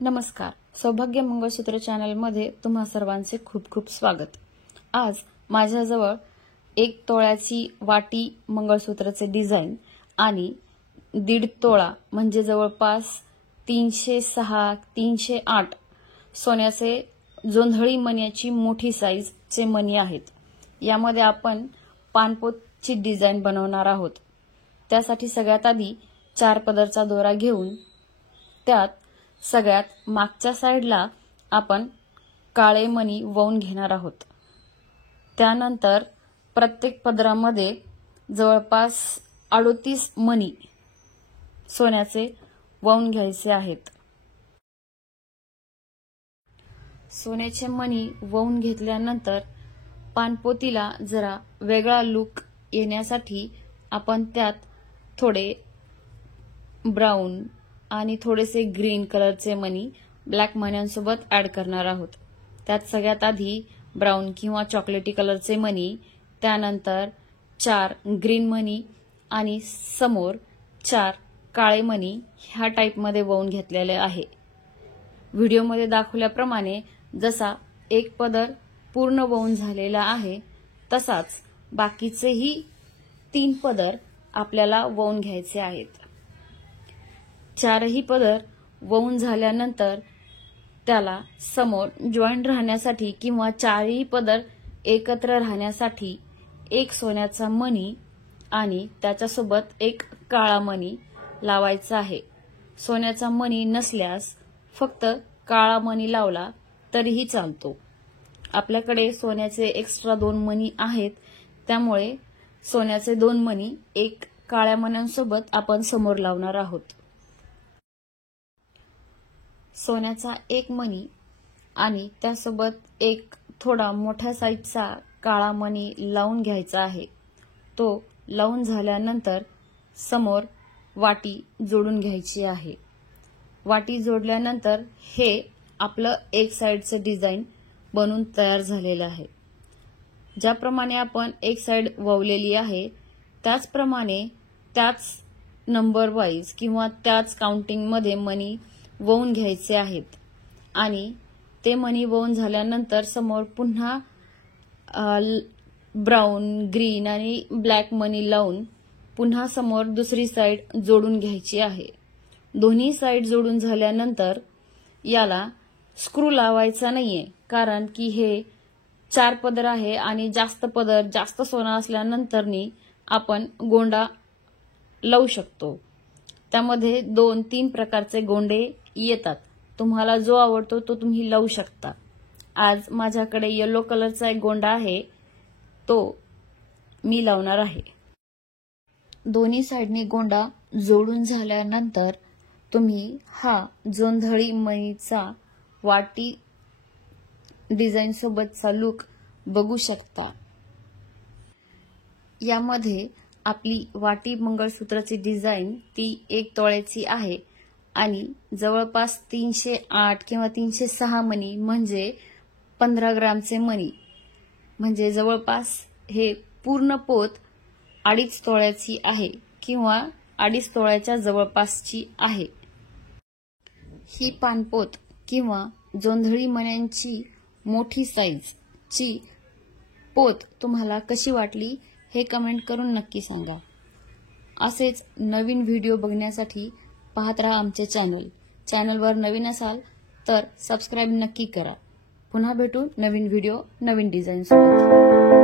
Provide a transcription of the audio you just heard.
नमस्कार. सौभाग्य मंगळसूत्र चॅनल मध्ये तुम्हा सर्वांचे खूप खूप स्वागत. आज माझ्याजवळ 1 तोळ्याची वाटी मंगळसूत्राचे डिझाइन आणि 1.5 तोळा म्हणजे जवळपास 306 308 सोन्याचे जोंधळी मण्याची मोठी साईजचे मणी आहेत. यामध्ये आपण पानपोतची डिझाइन बनवणार आहोत. त्यासाठी सगळ्यात आधी 4 पदरचा दोरा घेऊन त्यात सगळ्यात मागच्या साइडला आपण काळे मणी ववून घेणार आहोत. त्यानंतर प्रत्येक पदरामध्ये जवळपास 38 मणी सोन्याचे ववून घ्यायचे आहेत. सोन्याचे मणी ववून घेतल्यानंतर पानपोतीला जरा वेगळा लुक येण्यासाठी आपण त्यात थोडे ब्राऊन आणि थोडेसे ग्रीन कलरचे मणी ब्लॅक मण्यांसोबत ऍड करणार आहोत. त्यात सगळ्यात आधी ब्राऊन किंवा चॉकलेटी कलरचे मणी, त्यानंतर 4 ग्रीन मणी आणि समोर 4 काळे मणी ह्या टाइपमध्ये ववून घेतलेले आहे. व्हिडिओमध्ये दाखवल्याप्रमाणे जसा एक पदर पूर्ण ववून झालेला आहे तसाच बाकीचेही 3 पदर आपल्याला ववून घ्यायचे आहेत. 4ही पदर ववून झाल्यानंतर त्याला समोर जॉईंट राहण्यासाठी किंवा 4ही पदर एकत्र राहण्यासाठी एक सोन्याचा मणी आणि त्याच्यासोबत एक काळा मणी लावायचा आहे. सोन्याचा मणी नसल्यास फक्त काळा मणी लावला तरीही चालतो. आपल्याकडे सोन्याचे एक्स्ट्रा 2 मणी आहेत, त्यामुळे सोन्याचे 2 मणी एक काळ्या मण्यांसोबत आपण समोर लावणार आहोत. सोन्याचा 1 मणी आणि त्यासोबत एक थोडा मोठ्या साईजचा काळा मणी लावून घ्यायचा आहे. तो लावून झाल्यानंतर समोर वाटी जोडून घ्यायची आहे. वाटी जोडल्यानंतर हे आपलं एक साइडचं डिझाइन बनून तयार झालेलं आहे. ज्याप्रमाणे आपण एक साइड ववलेली आहे त्याचप्रमाणे त्याच नंबर वाईज किंवा त्याच काउंटिंग मध्ये मणी ववून घ्यायचे आहेत आणि ते मणी ववून झाल्यानंतर समोर पुन्हा ब्राऊन, ग्रीन आणि ब्लॅक मणी लावून पुन्हा समोर दुसरी साइड जोडून घ्यायची आहे. दोन्ही साइड जोडून झाल्यानंतर याला स्क्रू लावायचा नाहीये, कारण की हे 4 पदर आहे आणि जास्त सोना असल्यानंतरनी आपण गोंडा लावू शकतो. त्यामध्ये 2-3 प्रकारचे गोंडे येतात. तुम्हाला जो आवडतो तो तुम्ही लावू शकता. आज माझ्याकडे येलो कलरचा एक गोंडा आहे, तो मी लावणार आहे. दोन्ही साइडनी गोंडा जोडून झाल्यानंतर तुम्ही हा जोंधळी मणीचा वाटी डिझाइन सोबतचा लुक बघू शकता. यामध्ये आपली वाटी मंगळसूत्राची डिझाइन ती 1 तोळ्याची आहे आणि जवळपास 308 किंवा 306 मणी म्हणजे 15 ग्रामचे मणी, म्हणजे जवळपास हे पूर्ण पोत 2.5 तोळ्याची आहे किंवा 2.5 तोळ्याच्या जवळपासची आहे. ही पानपोत किंवा जोंधळी मण्यांची मोठी साईजची पोत तुम्हाला कशी वाटली हे कमेंट करून नक्की सांगा. असेच नवीन व्हिडिओ बघण्यासाठी पाहत राहा आमचे चॅनलवर नवीन असाल तर सबस्क्राइब नक्की करा. पुन्हा भेटू नवीन व्हिडिओ नवीन डिझाईन सोबत.